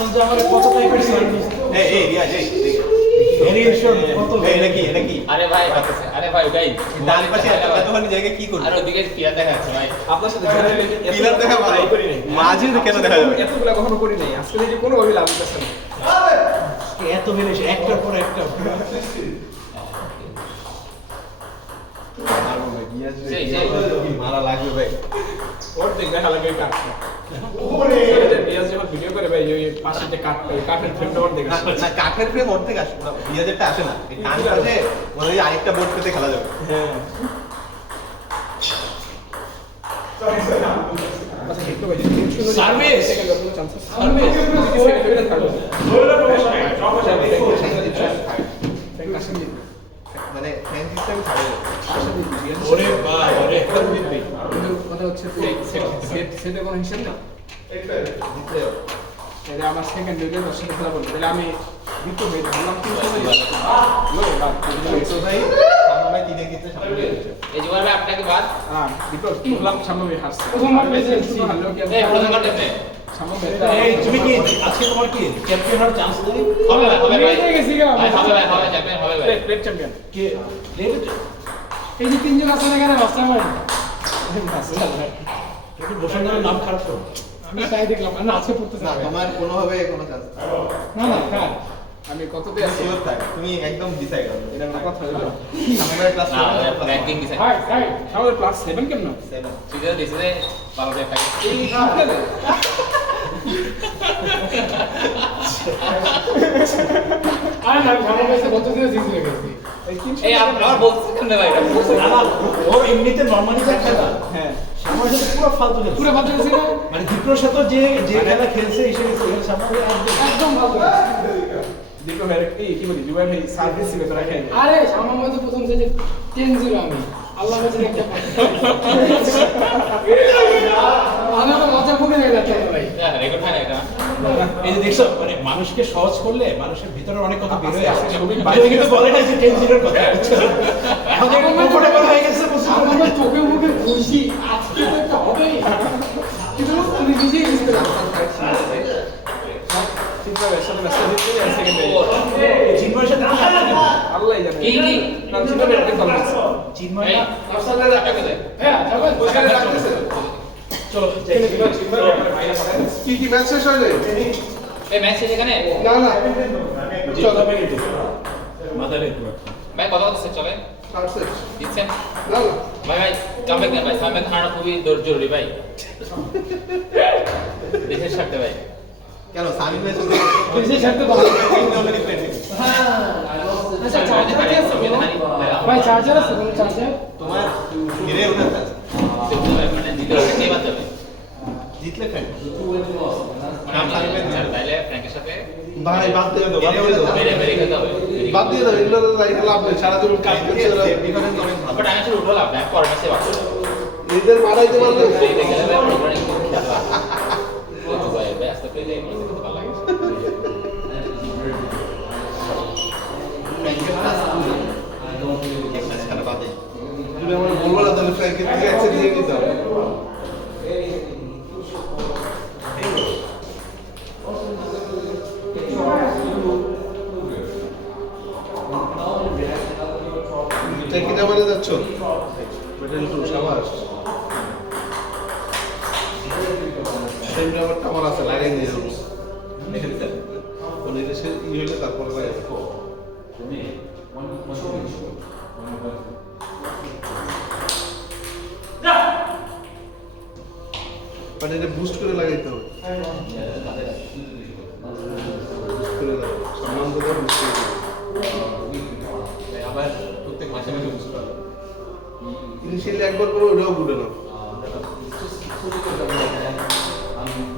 আসল যে আমার কত টাইপের সার্ভিস এই রিয়াজ এই ভেরিয়েশন কত এটা কি আরে ভাই আরে ভাই ওটাই ডান পাশে এতখানি জায়গায় কি করব আর ওদিকে পিয়া দেখা যাচ্ছে ভাই আপনার সাথে পিলার দেখা ভালো করি নাই মাঝে কেন দেখা যাবে এতগুলা কখনো করি নাই আজকে যে কোনো ভাবে লাভ করছে না এত ভেরিয়েশন একটার পর একটা সেই মারা লাগবে ভাই ওর দেখ দেখা লাগে কাট বিয়াজ যখন ভিডিও করে ভাই ওই পাশে যে কাঠের ফ্রেমটা ওর দেখা না কাঠের ফ্রেম ওর থেকে আসে না রিয়াজেরটা আসে না এই ডান পাশে মনে হয় আরেকটা বোর্ড পেতে খেলা যাবে হ্যাঁ আচ্ছা একটু ভাই সার্ভিস সেকেন্ড কোনো চান্স আছে সার্ভিস সেকেন্ড থাকবে মানে ফ্যান সিস্টেম ছাড়ে ওরে বাবা রে কথা হচ্ছে সেটে কোনো হিসাব না তাহলে আমার সেকেন্ড ডেটে 10 সাথে খেলা বলতে তাহলে আমি দ্বিতীয় হয়ে ধরলাম 300 তো ভাই আমরা তিনে গিয়ে সামনে গেছে এই জোয়ার ভাই আপনাকে বাদ হ্যাঁ দ্বিতীয় ধরলাম সামনে হারছে হারলো কি এই প্রথম কাটতে সামনে এই তুমি কি আজকে তোমার কি চ্যাম্পিয়ন হওয়ার চান্স নেই হবে ভাই গেছি ভাই হবে চ্যাম্পিয়ন হবে ভাই প্লেট চ্যাম্পিয়ন কে লেট এই যে তিনজন আছে না কেন মাস্টার ভাই একটু বসুন্ধরার নাম খারাপ তো আমি তাই দেখলাম না আজকে পড়তেছে না তোমার কোনোভাবে কোনো চান্স না না কার আমি কততে আছি শিওর থাক তুমি একদম ডিসাইড করো এটা না কথা হলো আমাদের ক্লাস না র্যাঙ্কিং দিছে হাই হাই আমাদের ক্লাস 7 কেমন 7 সিজন দিছে যে 12 টাকা থাকে এই খেলে আর না আমার কাছে কত দিন জিতে গেছি এই আপনার বলছেন কেন ভাই এটা না না ও এমনিতে নরমালি যা খেলা হ্যাঁ আমার সাথে পুরো ফালতু খেলছে পুরো বাদ দিয়েছি না মানে দীপ্রর সাথে যে খেলা খেলছে হিসেবে তো এর সামনে একদম ভালো দেখো ভাই কি বলি জুবাই ভাই সার্ভিস ছিল তোরা খেলে আরে আমার মধ্যে প্রথম থেকে 10-0 আমি আল্লাহ কাছে একটা আমি তো মজা করে হয়ে যাচ্ছে ভাই রেকর্ড হয় না এটা এই যে দেখছো মানে মানুষকে সহজ করলে মানুষের ভিতরে অনেক কথা বের হয়ে আসে ছবি বাইরে কিন্তু বলে না যে 10-0 এর কথা এখন কমফোর্টেবল হয়ে গেছে আমার তো চোখে মুখে খুশি আজকে তো একটা হবেই কিন্তু তুমি নিজেই বুঝতে পারছো চিন্তা ভাই সাথে মেসেজ দিতে আর সেকেন্ডে চিন্ময়ের সাথে কি হাত লাগে? আল্লাহ জানে কি না চিন্তা ভাই একটা কল আছে চিন্ময় এই না মার্শাল্লাহ টাকা দে হ্যাঁ যাবেন ওখানে রাখতেছে চলো কি ম্যাচ শেষ হয়ে যায় এই ম্যাচ এখানে না না চলো হবে কিন্তু মাথায় রেখো ভাই কত কত সেট চলে পারছে দিচ্ছেন না না ভাই কামব্যাক দেন ভাই কামব্যাক খাওয়াটা খুবই জরুরি ভাই দেশের স্বার্থে ভাই কেন সামিন ভাই বেশি ছাড়তে পারো হ্যাঁ আচ্ছা চার্জার কি আছে ভাই চার্জার আছে কোন চার্জার তোমার হিরে ওঠার কাজ মানে দিতে হবে কে বাদ যাবে জিতলে ফ্যান তাইলে ফ্র্যাঙ্কের সাথে ভাই বাদ দিয়ে দাও বাদ দিয়ে দাও মেরে মেরে খেতে হবে বাদ দিয়ে দাও এগুলো লাইট লাভ নেই সারা দিন কাজ করছে ওরা। ডিফারেন্স অনেক ভালো বাট আমি শুধু উঠো লাভ নাই পরে ম্যাচে বাদ এদের মারাইতে পারলে দেখে গেলে প্রোগ্রামিং খেলা তো ভাই ব্যস্ত পেলে ভালো লাগে ফ্র্যাঙ্কের ক্লাস এক ম্যাচ খেলা বাদে তুমি আমার বলবো না তাহলে ফ্র্যাঙ্কের থেকে অ্যাকসেপ্ট দিয়ে নিতে হবে এটা কি জামানে যাচ্ছ মেটাল টু সাবাস সেম ব্যাপারটা আমার আছে লাগাই দিয়ে যাবো দেখেন স্যার কোন দেশে ই হইলে তারপরে লাগাই মানে এটা বুস্ট করে লাগাইতে হবে বুস্ট করে দাও সম্মান তো দাও বুস্ট করে দাও আবার প্রত্যেক মাসে মাসে বুঝতে পারবে ইনিশিয়ালি একবার করে ওটাও বুঝে না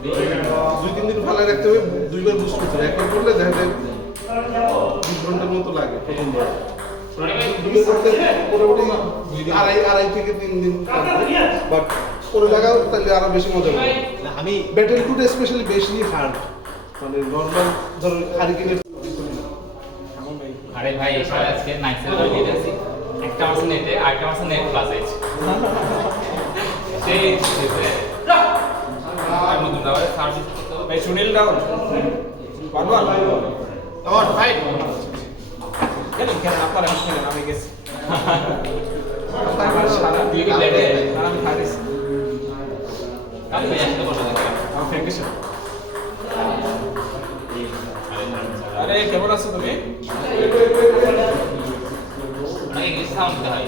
2-3 দিন ভালো রাখতে হবে দুইবার বুস্ট করতে হবে একবার করলে দেখা যায় 2 ঘন্টার মতো লাগে প্রথমবার দুইবার করতে মোটামুটি আড়াই থেকে 3 দিন বাট করে লাগাও তাহলে আরো বেশি মজা হবে না আমি ব্যাটেল টুট স্পেশালি বেশি হার্ড মানে নর্মাল ধরো হারিকেনের আরে ভাই এসে আজকে নাইট সেল করে দিয়েছি একটা মাসে নেটে আরেকটা মাসে নেট প্লাস আছে সেই আমি দুটো আবার সার্ভিস করতে ভাই সুনীল ডাউন বারবার Come on, fight! খেলেন খেলেন আপনারা এখন খেলেন আমি গেছি তুই কি প্লেটে আর আমি খাইছি কাল ভাই আসতে বলবো দেখো আমার ফ্যাঙ্কেশন আরে কেমন আছো তুমি অনেক ইংলিশ সাউন্ড দিতে হয়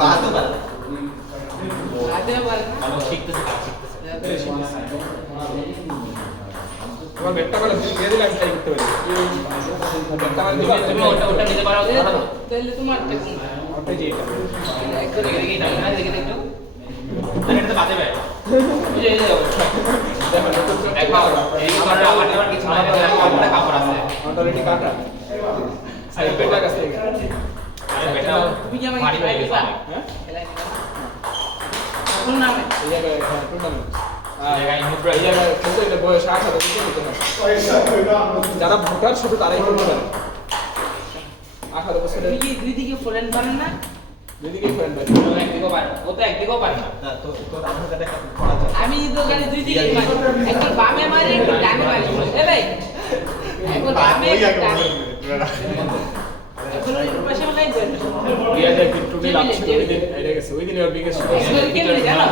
বাহাতে পারে। আমি শিখতেছি তোমার ব্যাগটা করে দিয়ে দিলে আমি ট্রাই করতে পারি ব্যাগটা করে দিলে তুমি ওটা নিতে পারো তাহলে তোমার ওটা যে এটা দেখে দেখে এটা না দেখে দেখো আরে এটা তো বাজে ভাই এই যে দেখো এই কারণে আমার কিছু নাই একটা কাপড় আছে অলরেডি কাটা আরে বেটা কাছে থেকে আরে বেটা তুমি কি আমাকে ভারী হয়ে গেছে হ্যাঁ কোন নামে এই জায়গায় টুর্নামেন্ট জায়গায় মুদ্রা এই জায়গায় খেলতে গেলে বয়স 18 থেকে নিতে হয় যারা ভোটার শুধু তারাই খেলতে পারে 18 বছরের তুমি কি দুই দিকে ফোরেন পারেন না দুদিকেই ফ্রেন্ড ভাই একদিকেও পারে ও তো একদিকেও পারে না না, তোর আধার কার্ডে করা যায়। আমি তো ওখানে দুই দিকে মারি একবার বামে মারি একবার ডানে মারি এ ভাই একবার বামে ওই একবার আগে ডানে এখন ওই পাশে মালাই দেন রিয়া যে বিট্টুটি লাগছে ওই দিন এটা গেছে ওই দিন ওর বিগেস্ট একবার কেমনে জানো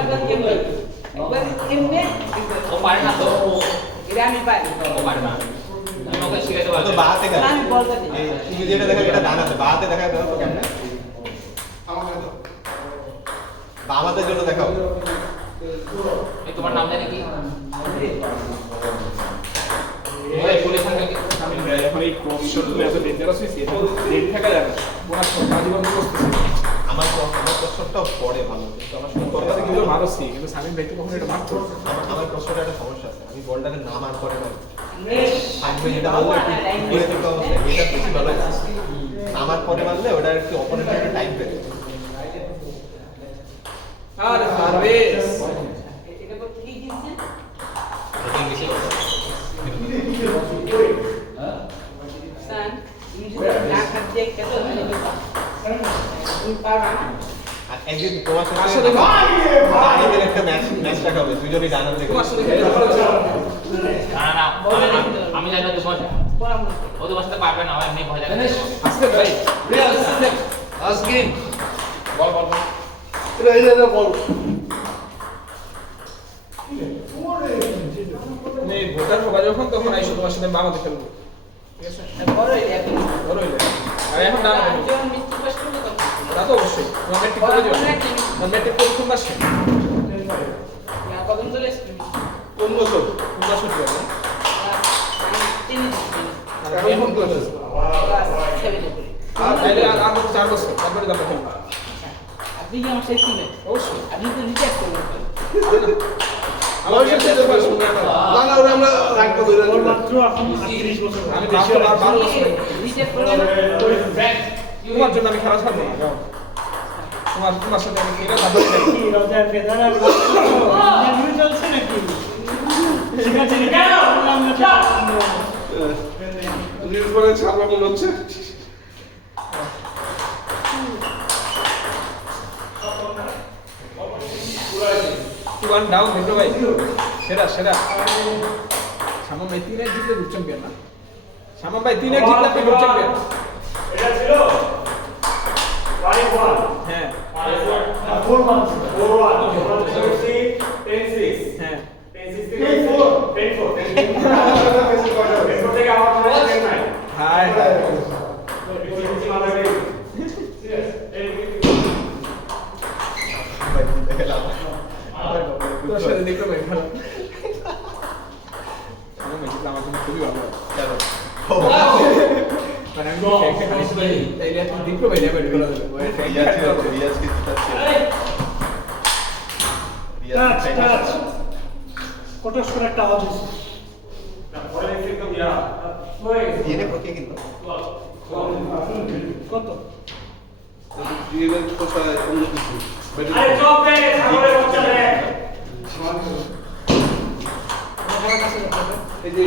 একবার কেমনে একবার এমনে ও পারে না তো এটা আমি পারি ও পারে না আমি ওকে শিখাইতে ও তো পারবো বাহাতে গেছে। আমি বলতে দিই এই তুমি যেটা দেখা এটা ডান আছে, বাহাতে দেখা দাও তো কেমনে? আমাকে দাও। বাম হাতের জন্য দেখাও। এই তোমার নাম জানি কি ওই পুলিশ আঙ্কেল কি আমি এখন এই ক্রস শট গুলো এত ডেঞ্জারাস হয়েছে এটা রেড থাকা যাবে ওনার সব জীবন করতেছে আমার প্রশ্নটাও পড়ে ভালো, কিন্তু আমার তোর কাছে কিন্তু মারছি কিন্তু সামিন ভাই তো কখনো এটা মারতো আমার প্রশ্নটা একটা সমস্যা আছে। আমি বলটাকে না মার করে না। থাকবে যেটা বলবো একটু ঘুরে দিতে হবে। এটা বেশি ভালো আছে। আমার পরে মারলে ওটা একটু অপোনেন্টের একটা টাইম পেয়ে। আরে পারভেজ এটা করতে কি দিছেন এটা ইংলিশে সান তুমি যদি না খাতে কেন তুমি পারবা না আর একদিন তোমার সাথে আসলে দাঁড়িয়ে একটা ম্যাচ রাখা হবে। দুজনেই ডানার দিকে। তোমার সাথে খেলে ভালো না না আমি জানি না তোমার ও তোমার সাথে পারবে না ও এমনি ভয় লাগে আসলে ভাই বল বল এটা এই যে বল। মানে ভোটার হবা যখন তখন আইসো তোমার সাথে বামাতে খেলবো ঠিক আছে বড় হইলে আপনি বড় হইলে আর এখন ডানা দেবো যখন মিষ্টি পাস করবো তখন তা তো অবশ্যই তোমার মেট্রিক করে দিও তোমার মেট্রিক করে কোন মাসে কখন চলে এসেছি কোন বছর? কোন মাসে হবে চিনি এখন কোন ক্লাসে? ক্লাস 7 এ পড়ি তাহলে আর 4 বছর তারপরে যাবো খেলবো আপনি কি আমার শেষ ছিলেন অবশ্যই আপনি তো রিজেক্ট করবেন আমার সাথে যেতে পারবো না না ওরা আমরা রাখবো ধরে রাখবো। আমি ভাবতে 12 বছর রিজেক্ট করবেন তোমার জন্য আমি খেলা ছাড়বো না যাও। তোমার সাথে আমি খেলে তারপরে খেলবো। রিল করে ছাড়বা মনে হচ্ছে। ওয়ান ডাউন দেখো ভাই সেরা সেরা শামম ভাই 3 এক জিতলে গ্রুপ চ্যাম্পিয়ন না শামম ভাই 3 এক জিতলে আপনি গ্রুপ চ্যাম্পিয়ন এটা ছিল 5-1 হ্যাঁ 4-1 10-6 হ্যাঁ 10-6 থেকে 10-4 থেকে আমার মনে হয় 10-9 হাই বেশি মাথা গেছে তোর সাথে দেখো ভাই ভালো শামম ভাই জিতলে আমার জন্য খুবই ভালো হয়। চলো। মানে আমি খেয়ে খালি তাইলে আপনি দেখো ভাই লেভেল করে দেবে ওই রিয়াজ ছিল, রিয়াজ কি জিতাচ্ছে? রিয়াজ কি জিতাচ্ছে? কটস করে একটা আওয়াজ হচ্ছে না পরে একদম ইয়া DNA প্রক্রিয়া কিনলো। কত রিয়েল কোথায় অন্য কিছু। আরে চপ দে ছাগলের বাচ্চা রে এই যে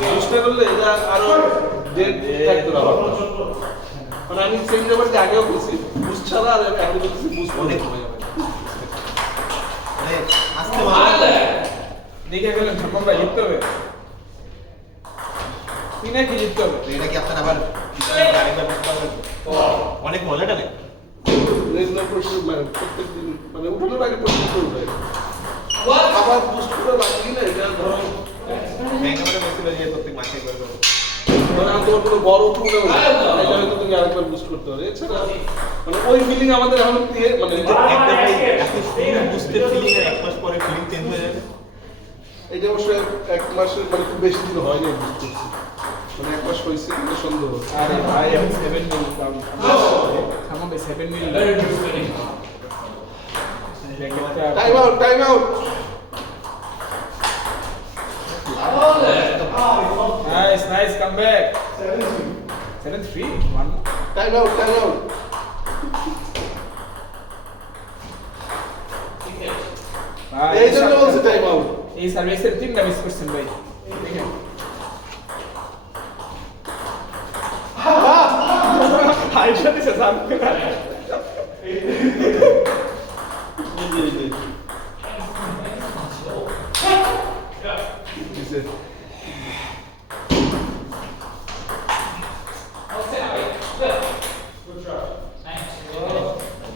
চেষ্টা করলে এটা আরো ডেট থাকতো না। মানে আমি চেঞ্জ ওভারকে আগেও বলছি বুস্ট ছাড়া আর এখন বলছি বুস্ট অনেক অনেক হয়ে যাবে মানে আস্তে মারলে দেখে গেলেন সম্ভব ভাই জিততে হবে তিনে কি জিততে হবে তো এটা কি আপনার আবার আরেকবার বুঝতে পারবেন অনেক মজাটা নেই রেগুলার প্রশ্ন মানে প্রত্যেকদিন মানে উঠানোর আগে প্রশ্ন করবে আবার বুস্ট করে লাগিয়ে না এটা ধরো একেবারে মেসেজ হয়ে যায় প্রত্যেক মাসে একবার করে মানে আর তোমার কোনো বড় টুর্নামেন্ট এটা হয়তো তুমি আরেকবার বুস্ট করতে পারো এছাড়া মানে ওই ফিলিং আমাদের এখন মানে একদম এই এত শুরু বুস্টের ফিলিং আর এক মাস পরে ফিলিং চেঞ্জ হয়ে যাবে এটা অবশ্য এক মাসের মানে খুব বেশি দিন হয়নি বুস্ট করছি মানে এক মাস হয়েছে কিন্তু সন্দেহ হচ্ছে আরে ভাই আমি 7 মিল পাবো সামন ভাই 7 মিল time out time out nice nice come back 7-3 1 time out time out ভাই এই জন্য বলছি টাইম আউট এই সার্ভিসের তিনটা মিস করছেন ভাই দেখেন আইসা দিছে সামনে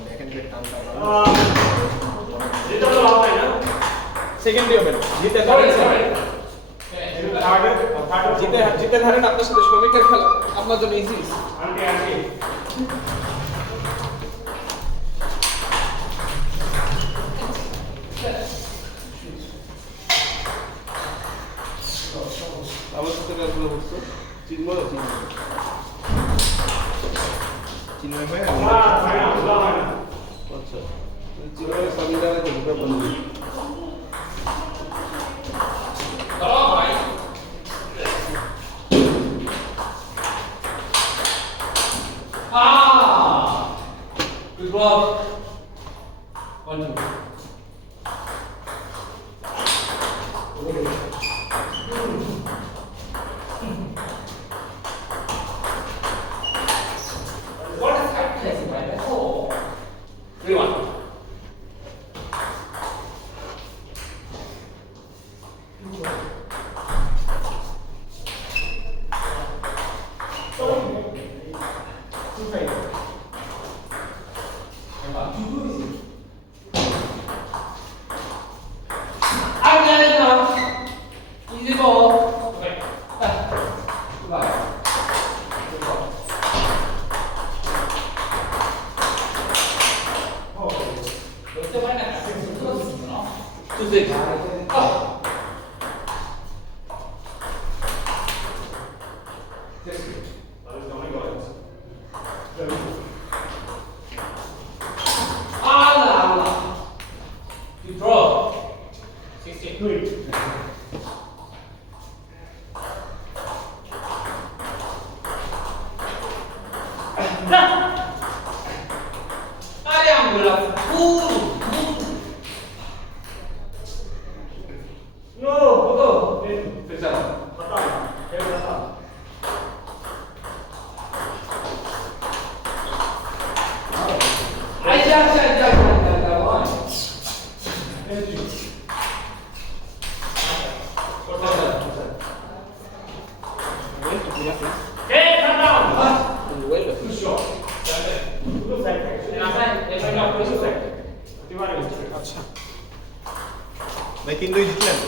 দেখেন যে টানটা সেকেন্ড ডে হবে জিতে ধরেন জিতে ধরেন আপনার সাথে শ্রমিকের খেলা আপনার জন্য ইজি আমার সাথে কাজগুলো করছো চিন্ময় চিন্ময় ভাই আচ্ছা চিন্ময় সামিদারে তো ঢুকে বলবি Good work. 1-2. What is happening right now? 3-1. Easy ball. Okay. Goodbye. Good ball. করতে পারে না তুই Allah Allah. You draw. 16. Ay, Angola. No, go. Ay, ya. One. Hey, come down. Too short. ভাই 3-2 জিতলেন